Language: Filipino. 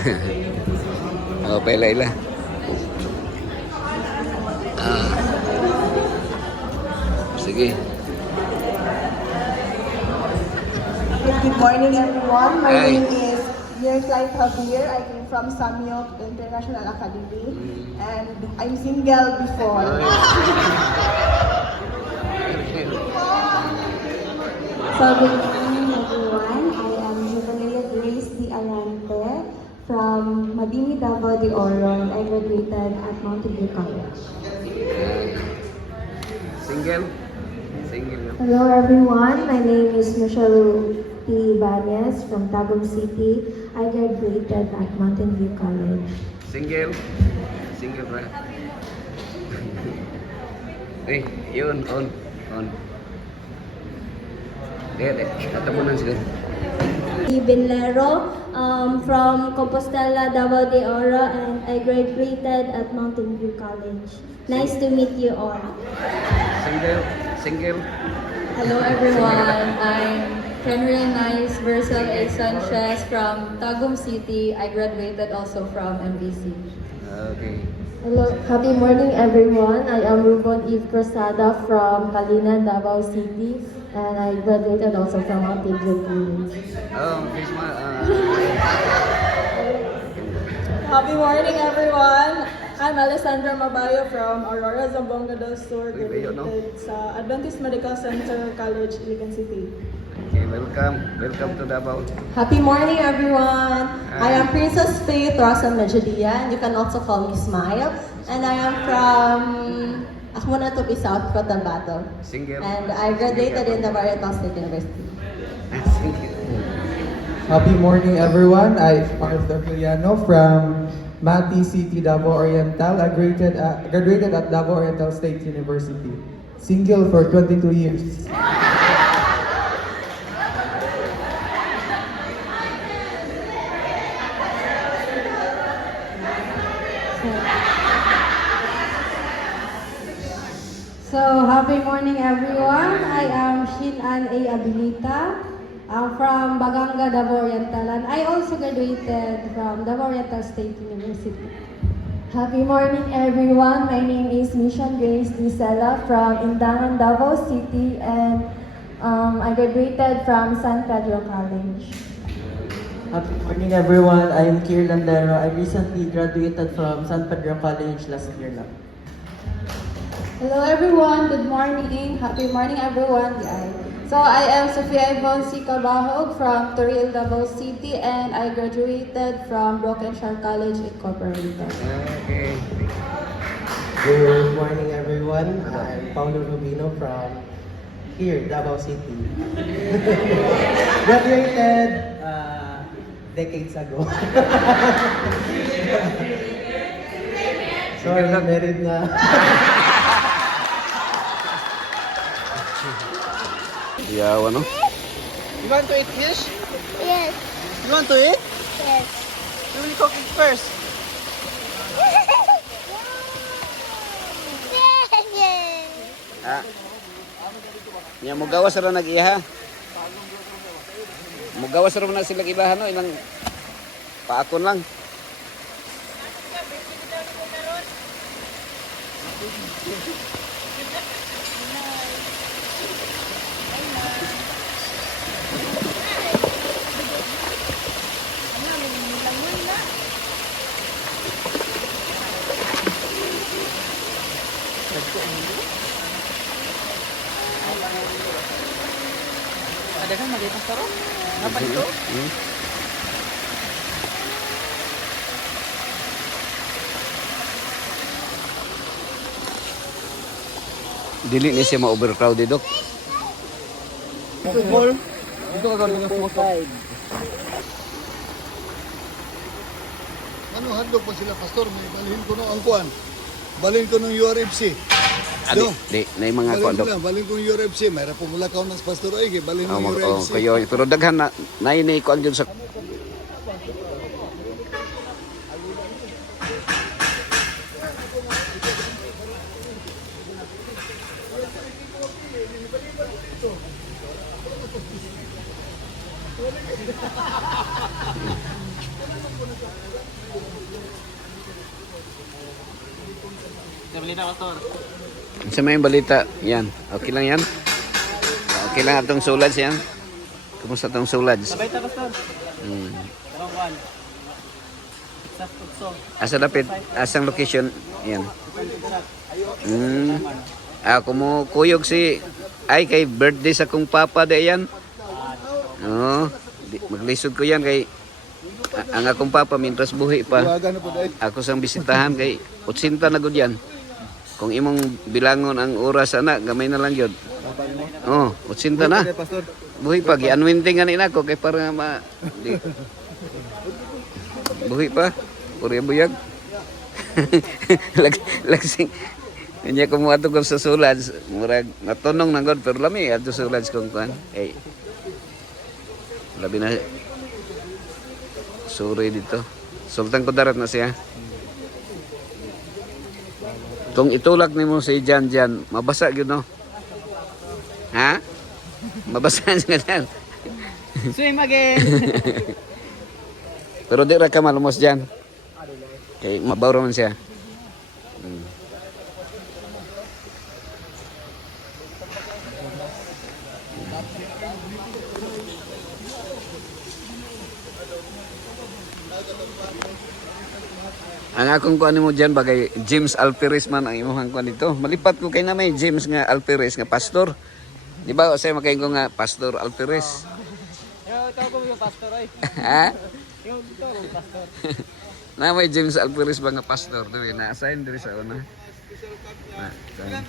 Oh, Layla. Sige. Good morning, everyone. My Hi. name is Mirflight Javier. I came from Samyok International Academy, and I'm single before. So good morning everyone. I am Juvenile Grace D. Alante from Madini Davao de Oro. I graduated at Mountain View College. Single? Single. Hello everyone. My name is Michelle P. Ibanez from Tagum City. I graduated at Mountain View College. Single? Single ba? Eh, yun, on. Tatapunan siguro. Binlero from Compostela, Davao de Oro, and I graduated at Mountain View College. Nice to meet you all. Single? Hello everyone, I'm Henry Nice Versal A. Sanchez from Tagum City. I graduated also from MVC. Okay. Hello, happy morning everyone. I am Rubon Eve Cruzada from Kalinan, Davao City, and I graduated also from Mountain View College. Oh, Christmas. Happy morning, everyone. I'm Alessandra Mabayo from Aurora, Zamboanga del Sur, Uy, bayo, no? graduated sa Adventist Medical Center College, Iligan City. Okay, welcome. Welcome to Davao. Happy morning, everyone. I am Princess Faith Rosa Medjadia, and you can also call me Smile. And I am from Akmonatupi, South Cotabato. Single? And I graduated in the Barreto State University. Single. Happy morning, everyone. I'm Arthur Filiano from Mati City, Davao Oriental. I graduated at Davao Oriental State University. Single for 22 years. So, happy morning everyone. I am Shin-An A. Abilita. I'm from Baganga, Davao Oriental, and I also graduated from Davao Oriental State University. Happy morning everyone. My name is Mission Grace Disela from Indangan, Davao City, and I graduated from San Pedro College. Happy morning everyone, I am Kier Landero. I recently graduated from San Pedro College last year lang. Hello everyone. Good morning. Happy morning everyone. So, I am Sofia Yvonne C. Cabahog from Toril, Davao City, and I graduated from Broken Shore College Incorporated. Okay. Good morning everyone, I'm Paulo Rubino from here, Davao City. Graduated decades ago. Sorry, married na. Yawa, no? You want to eat fish? Yes. You want to eat? Yes. You will cook it first. Ah. Nya mugawas ra nag-iha. Mugawas ra na sila ibahan no, ilang paakon lang. Ada kan magi pastor? Apa itu? Dili ni siya ma-overcrowded, Dok. Football. Dito ka gawin ng football. Ano handog pa sila pastor, may balhin ko ng angkuan. Balhin ko ng URFC. Adi, di na yung mga kuan, Dok. Balhin ko ng URFC, may rapumula ka ng pastor ay balhin ng URFC. Kayo, pero daghan na ini kuan jud sa Sa may balita, yan. Okay lang yan? Okay lang atong sulads yan? Kumusta atong sulads? Asa dapit? Asang location? Yan. Kumukuyog si ay kay birthday sa kong papa da yan. Oo. Maglisod ko yan kay ang akong papa mintras buhi pa. Iwagan na po dahil. Ako sang bisitahan kay 80 na gud yan. Kung imong bilangon ang oras ana, gamay na lang yun. Oh, 80 na. Buhi pa, gi-unwinting ganin ako kay para buhi pa. Puri buyag. Lagsing. Kanya ko mo ato ko sa sulads, murag natunong na god pero lami ato sa sulads kung kuan. Eh. Labi na sorry dito. Sultan ko darat na siya. Kung itulak nimo si Jan, mabasa gyud no. Ha? Mabasa siya yan. Swim again! Pero di ra ka malumos dyan. Kay mabaw man siya. Ang akong kuan mo dyan bagay James Alperes man ang imong kuan dito. Malipat ko kay na may James nga Alperes nga pastor. Di ba say makain ko nga Pastor Alperes? Ito ko yung pastor ay. Ha? Yung dito yung pastor. Na may James Alperes ba nga pastor diri na assign diri sa una. Na,